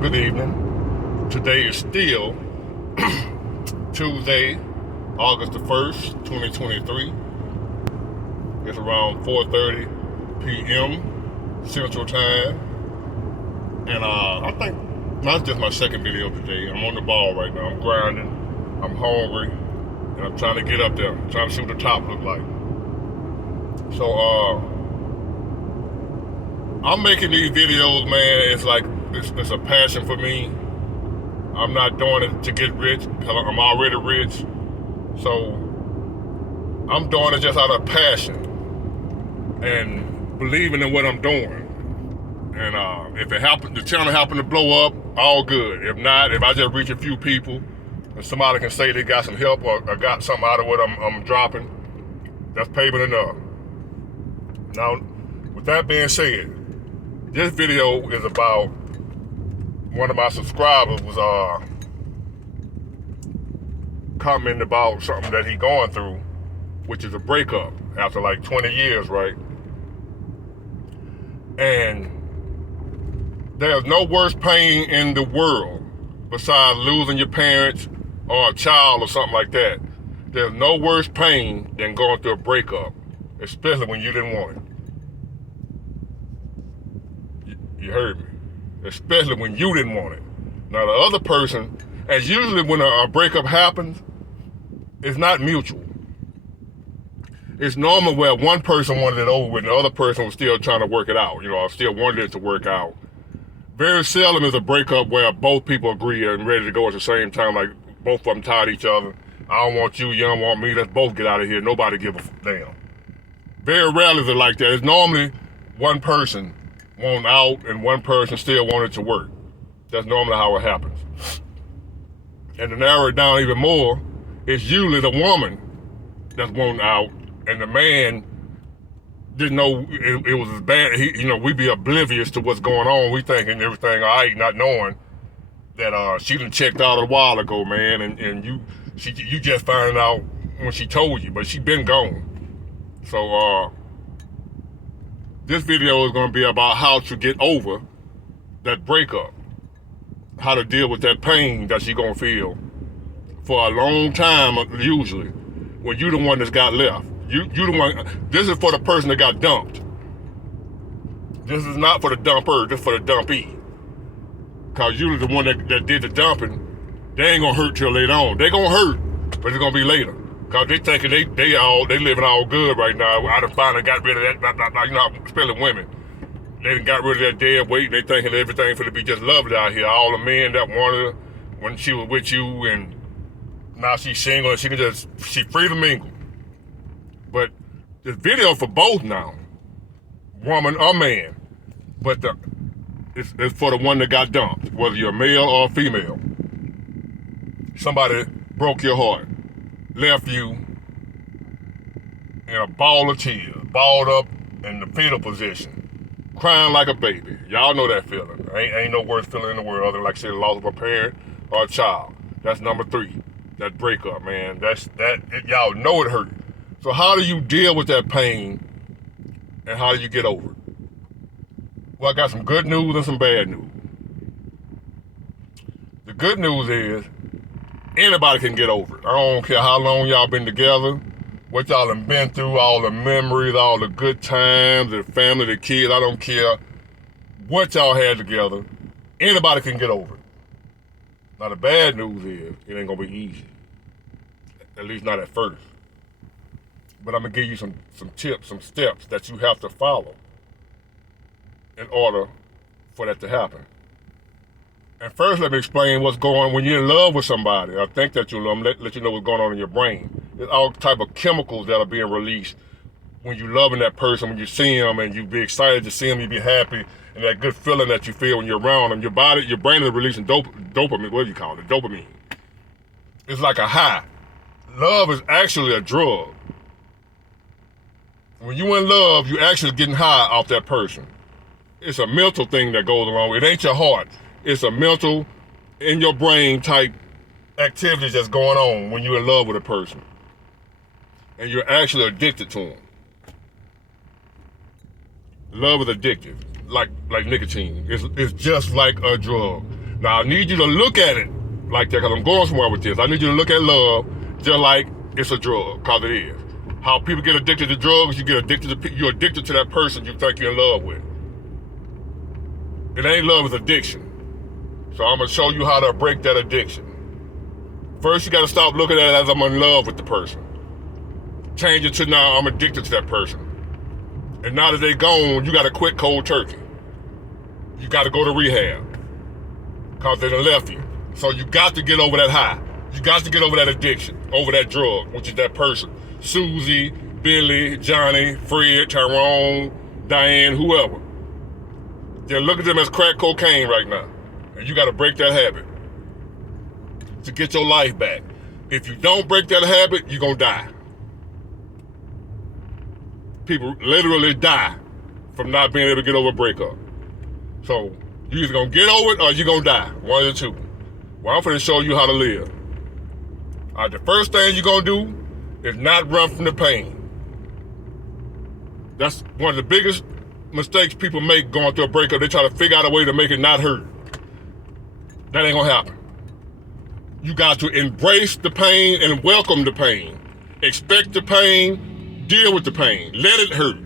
Good evening. Today is still Tuesday, August the 1st, 2023. It's around 4:30 p.m. Central Time. And I think that's just my second video today. I'm on the ball right now. I'm grinding. I'm hungry. And I'm trying to get up there. I'm trying to see what the top look like. So I'm making these videos, man. It's like it's a passion for me. I'm not doing it to get rich because I'm already rich. So I'm doing it just out of passion and believing in what I'm doing. And if the channel happen to blow up, all good. If not, if I just reach a few people and somebody can say they got some help or got something out of what I'm dropping, that's payment enough. Now, with that being said, this video is about one of my subscribers was commenting about something that he going through, which is a breakup after like 20 years, right? And there's no worse pain in the world besides losing your parents or a child or something like that. There's no worse pain than going through a breakup, especially when you didn't want it. You heard me. Especially when you didn't want it. Now the other person, and usually when a breakup happens, it's not mutual. It's normal where one person wanted it over with and the other person was still trying to work it out, or still wanted it to work out. Very seldom is a breakup where both people agree and ready to go at the same time, like both of them tired of each other. I don't want you don't want me, let's both get out of here, nobody give a damn. Very rarely is it like that. It's normally one person want out and one person still wanted to work. That's normally how it happens. And to narrow it down even more, it's usually the woman that's wanting out and the man didn't know it was as bad. We be oblivious to what's going on. We thinking everything all right, not knowing that she done checked out a while ago, man, and you just found out when she told you, but she been gone. So this video is going to be about how to get over that breakup, how to deal with that pain that you're going to feel for a long time, usually, when you the one that's got left. You the one. This is for the person that got dumped. This is not for the dumper, this is for the dumpee. Because usually the one that did the dumping, they ain't going to hurt till later on. They going to hurt, but it's going to be later. Because they thinking they living all good right now. I done finally got rid of that, blah, blah, blah, especially women. They done got rid of that dead weight. They thinking everything for to be just lovely out here. All the men that wanted her when she was with you, and now she's single and she free to mingle. But this video for both now, woman or man, but it's for the one that got dumped, whether you're male or female. Somebody broke your heart, left you in a ball of tears, balled up in the fetal position, crying like a baby. Y'all know that feeling. Ain't no worse feeling in the world than, like I said, the loss of a parent or a child. That's number 3. That breakup, man. Y'all know it hurt. So how do you deal with that pain and how do you get over it? Well, I got some good news and some bad news. The good news is anybody can get over it. I don't care how long y'all been together, what y'all have been through, all the memories, all the good times, the family, the kids, I don't care what y'all had together. Anybody can get over it. Now the bad news is it ain't gonna be easy. At least not at first. But I'm gonna give you some tips, some steps that you have to follow in order for that to happen. And first, let me explain what's going on when you're in love with somebody. I think that you'll let you know what's going on in your brain. There's all type of chemicals that are being released when you're loving that person, when you see them and you be excited to see them, you be happy, and that good feeling that you feel when you're around them. Your brain is releasing dopamine. What do you call it? Dopamine. It's like a high. Love is actually a drug. When you in love, you actually getting high off that person. It's a mental thing that goes along. It ain't your heart. It's a mental, in your brain type activities that's going on when you're in love with a person. And you're actually addicted to them. Love is addictive, like nicotine. It's just like a drug. Now, I need you to look at it like that, because I'm going somewhere with this. I need you to look at love just like it's a drug, because it is. How people get addicted to drugs, you're addicted to that person you think you're in love with. It ain't love, it's addiction. So I'm going to show you how to break that addiction. First, you got to stop looking at it as I'm in love with the person. Change it to now I'm addicted to that person. And now that they're gone, you got to quit cold turkey. You got to go to rehab, because they done left you. So you got to get over that high. You got to get over that addiction, over that drug, which is that person. Susie, Billy, Johnny, Fred, Tyrone, Diane, whoever. They're looking at them as crack cocaine right now. And you got to break that habit to get your life back. If you don't break that habit, you're going to die. People literally die from not being able to get over a breakup. So you either going to get over it or you're going to die. One of the two. Well, I'm going to show you how to live. All right, the first thing you're going to do is not run from the pain. That's one of the biggest mistakes people make going through a breakup. They try to figure out a way to make it not hurt. That ain't gonna happen. You got to embrace the pain and welcome the pain. Expect the pain, deal with the pain. Let it hurt.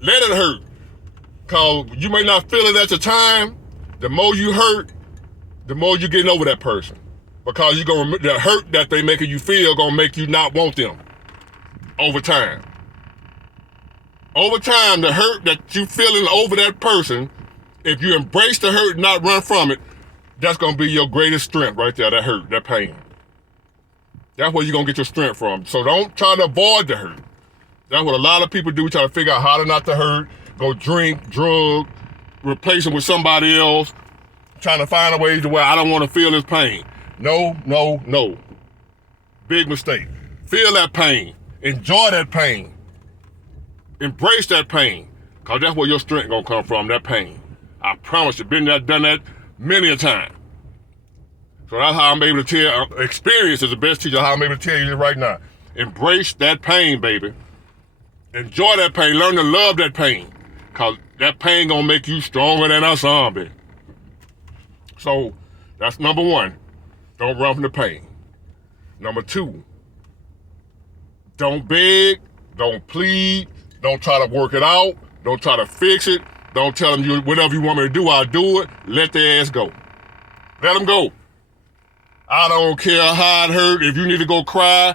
Let it hurt. Cause you may not feel it at the time. The more you hurt, the more you're getting over that person. Because the hurt that they making you feel gonna make you not want them over time. Over time, the hurt that you feeling over that person, if you embrace the hurt and not run from it, that's gonna be your greatest strength right there, that hurt, that pain. That's where you're gonna get your strength from. So don't try to avoid the hurt. That's what a lot of people do, try to figure out how to not to hurt, go drink, drug, replace it with somebody else, trying to find a way to where I don't want to feel this pain. No, no, no. Big mistake. Feel that pain. Enjoy that pain. Embrace that pain. Because that's where your strength gonna come from, that pain. I promise you, been there, done that many a time. So that's how I'm able to tell, experience is the best teacher, how I'm able to tell you this right now. Embrace that pain, baby. Enjoy that pain, learn to love that pain. Because that pain gonna make you stronger than a zombie. So, that's number one. Don't run from the pain. Number two, don't beg, don't plead, don't try to work it out, don't try to fix it, don't tell them whatever you want me to do, I'll do it. Let their ass go. Let them go. I don't care how it hurt. If you need to go cry,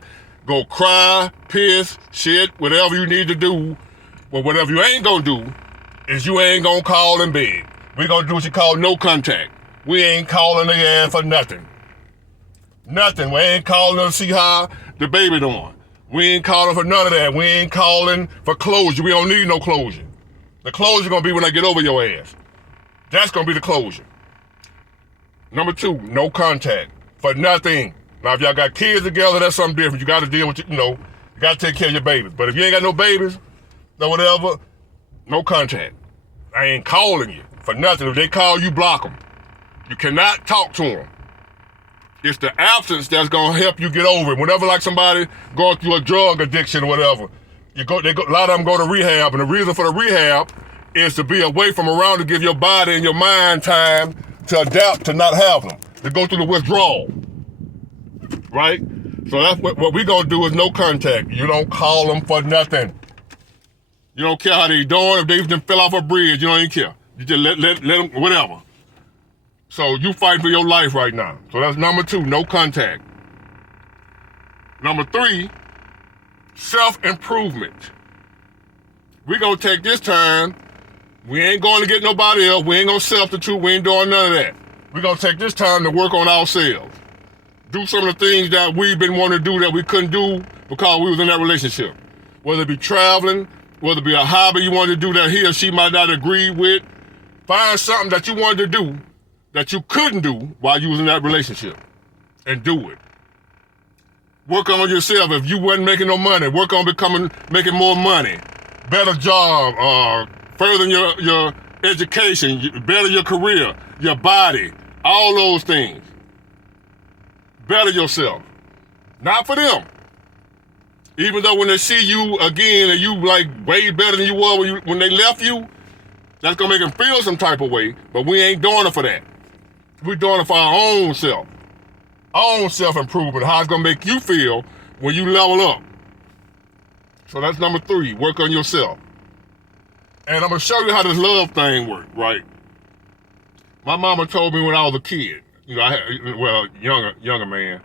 piss, shit, whatever you need to do. But whatever you ain't gonna do is you ain't gonna call and beg. We're gonna do what you call no contact. We ain't calling their ass for nothing. Nothing. We ain't calling to see how the baby doing. We ain't calling for none of that. We ain't calling for closure. We don't need no closure. The closure gonna be when I get over your ass. That's gonna be the closure. Number two, no contact for nothing. Now, if y'all got kids together, that's something different. You gotta deal with, you gotta take care of your babies. But if you ain't got no babies, or whatever, no contact. I ain't calling you for nothing. If they call you, block them. You cannot talk to them. It's the absence that's gonna help you get over it. Whenever like somebody going through a drug addiction or whatever, a lot of them go to rehab, and the reason for the rehab is to be away from around, to give your body and your mind time to adapt to not have them, to go through the withdrawal, right? So that's what we gonna do is no contact. You don't call them for nothing. You don't care how they doing. If they even fell off a bridge, you don't even care. You just let them, whatever. So you fight for your life right now. So that's number two, no contact. Number three, self-improvement. We're going to take this time. We ain't going to get nobody else. We ain't going to substitute. We ain't doing none of that. We're going to take this time to work on ourselves. Do some of the things that we've been wanting to do that we couldn't do because we was in that relationship. Whether it be traveling, whether it be a hobby you wanted to do that he or she might not agree with. Find something that you wanted to do that you couldn't do while you was in that relationship, and do it. Work on yourself. If you wasn't making no money, work on making more money, better job, furthering your education, better your career, your body, all those things. Better yourself. Not for them. Even though when they see you again and you like way better than you were when they left you, that's gonna make them feel some type of way, but we ain't doing it for that. We're doing it for our own self. Our own self-improvement. How it's going to make you feel when you level up. So that's number 3. Work on yourself. And I'm going to show you how this love thing works, right? My mama told me when I was a kid, younger man,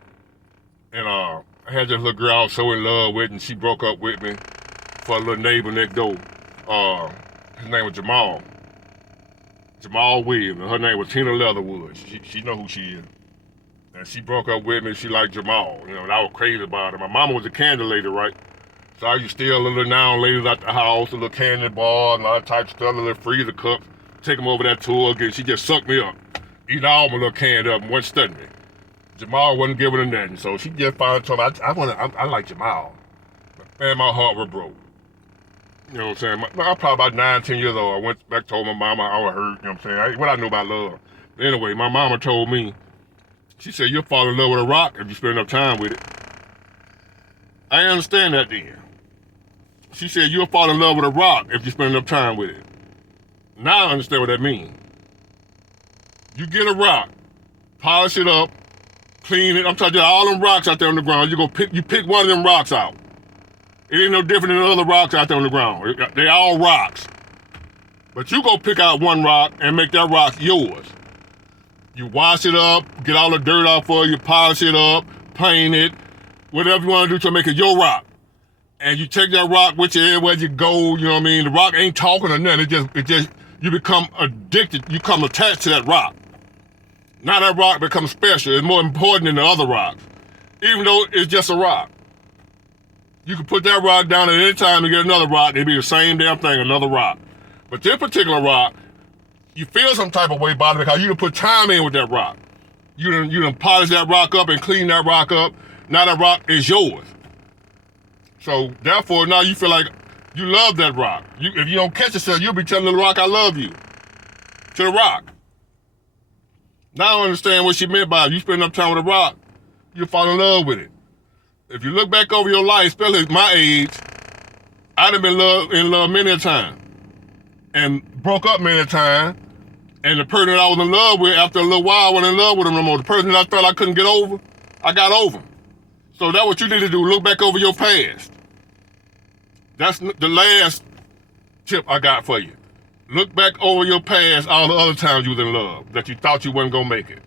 and I had this little girl I was so in love with, and she broke up with me for a little neighbor next door. His name was Jamal Williams, and her name was Tina Leatherwood. She know who she is. And she broke up with me. She liked Jamal, and I was crazy about it. My mama was a candy lady, right? So I used to steal little now ladies out the house, a little candy bar, and all that type of stuff, a little freezer cups, take them over that tour again. She just sucked me up, eat all my little candy up, and wouldn't study me. Jamal wasn't giving her nothing, so she just finally told me, I like Jamal. But man, my heart was broke. You know what I'm saying? I was probably about 9, 10 years old. I went back, told my mama I was hurt, you know what I'm saying? What I knew about love. But anyway, my mama told me, she said, you'll fall in love with a rock if you spend enough time with it. I didn't understand that then. She said, you'll fall in love with a rock if you spend enough time with it. Now I understand what that means. You get a rock, polish it up, clean it. I'm talking about all them rocks out there on the ground. You pick one of them rocks out. It ain't no different than the other rocks out there on the ground. They all rocks. But you go pick out one rock and make that rock yours. You wash it up, get all the dirt off of it, you polish it up, paint it, whatever you want to do to make it your rock. And you take that rock with you everywhere you go, you know what I mean? The rock ain't talking or nothing. It just you become addicted, you become attached to that rock. Now that rock becomes special. It's more important than the other rocks. Even though it's just a rock. You can put that rock down at any time and get another rock, it'd be the same damn thing, another rock. But this particular rock, you feel some type of way about it because you done put time in with that rock. You done polish that rock up and clean that rock up. Now that rock is yours. So therefore, now you feel like you love that rock. If you don't catch yourself, you'll be telling the rock, I love you. To the rock. Now I understand what she meant by it. You spend enough time with a rock, you'll fall in love with it. If you look back over your life, especially at my age, I'd have been in love many a time. And broke up many a time. And the person that I was in love with, after a little while, I wasn't in love with him no more. The person that I thought I couldn't get over, I got over. So that's what you need to do. Look back over your past. That's the last tip I got for you. Look back over your past, all the other times you was in love, that you thought you wasn't gonna make it.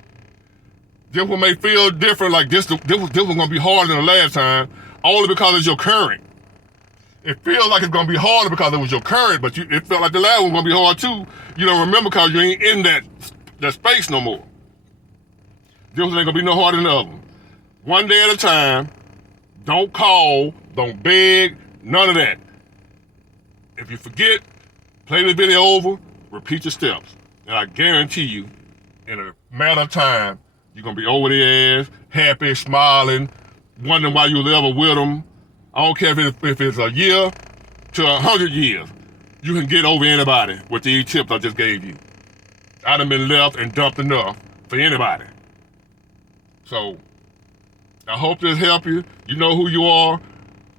This one may feel different, like this was gonna be harder than the last time, only because it's your current. It feels like it's gonna be harder because it was your current, but it felt like the last one was gonna be hard too. You don't remember because you ain't in that space no more. This one ain't gonna be no harder than the other one. One day at a time. Don't call, don't beg, none of that. If you forget, play the video over, repeat your steps. And I guarantee you, in a matter of time, you're gonna be over their ass, happy, smiling, wondering why you was ever with them. I don't care if it's a year to 100 years. You can get over anybody with these tips I just gave you. I done been left and dumped enough for anybody. So, I hope this helped you. You know who you are.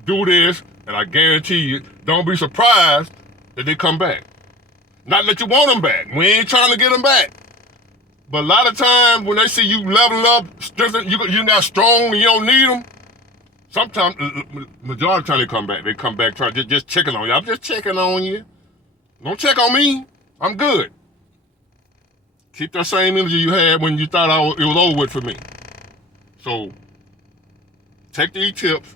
Do this, and I guarantee you, don't be surprised that they come back. Not that you want them back. We ain't trying to get them back. But a lot of times, when they see you leveling up, you're not strong and you don't need them, sometimes, majority of the time they come back. They come back trying just checking on you. I'm just checking on you. Don't check on me. I'm good. Keep that same energy you had when you thought it was over with for me. So, take these tips.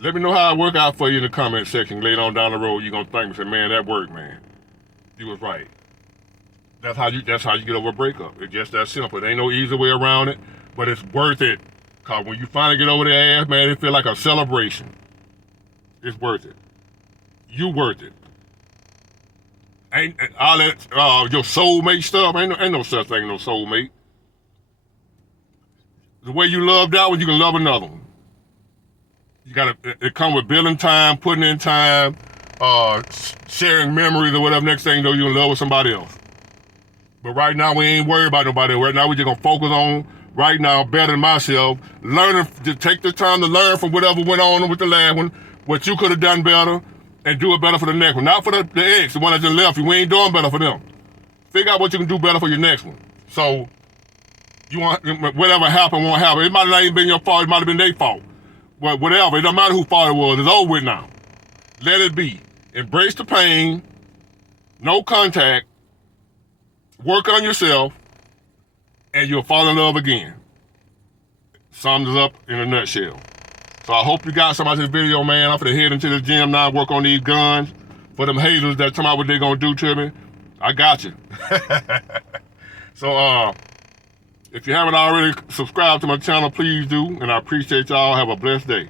Let me know how it worked out for you in the comment section. Later on down the road, you're going to thank me and say, man, that worked, man. You was right. That's how you get over a breakup. It's just that simple. There ain't no easy way around it, but it's worth it. Because when you finally get over their ass, man, it feel like a celebration. It's worth it. You worth it. Ain't all that your soulmate stuff. Ain't no such thing, no soulmate. The way you love that one, you can love another one. You gotta, it come with building time, putting in time, sharing memories or whatever. Next thing you know, you're in love with somebody else. But right now, we ain't worried about nobody. Right now, we just gonna focus on right now, bettering myself, learning, to take the time to learn from whatever went on with the last one, what you could have done better, and do it better for the next one. Not for the ex, the one that just left you. We ain't doing better for them. figure out what you can do better for your next one. So you want whatever happened won't happen. It might not even been your fault. It might have been their fault. But whatever. It don't matter whose fault it was. It's over with now. Let it be. Embrace the pain. No contact. Work on yourself, and you'll fall in love again. Sums it up in a nutshell. So I hope you got some out of this video, man. I'm finna head into the gym now, work on these guns. For them haters that tell me what they gonna do to me, I got you. So if you haven't already subscribed to my channel, please do. And I appreciate y'all. Have a blessed day.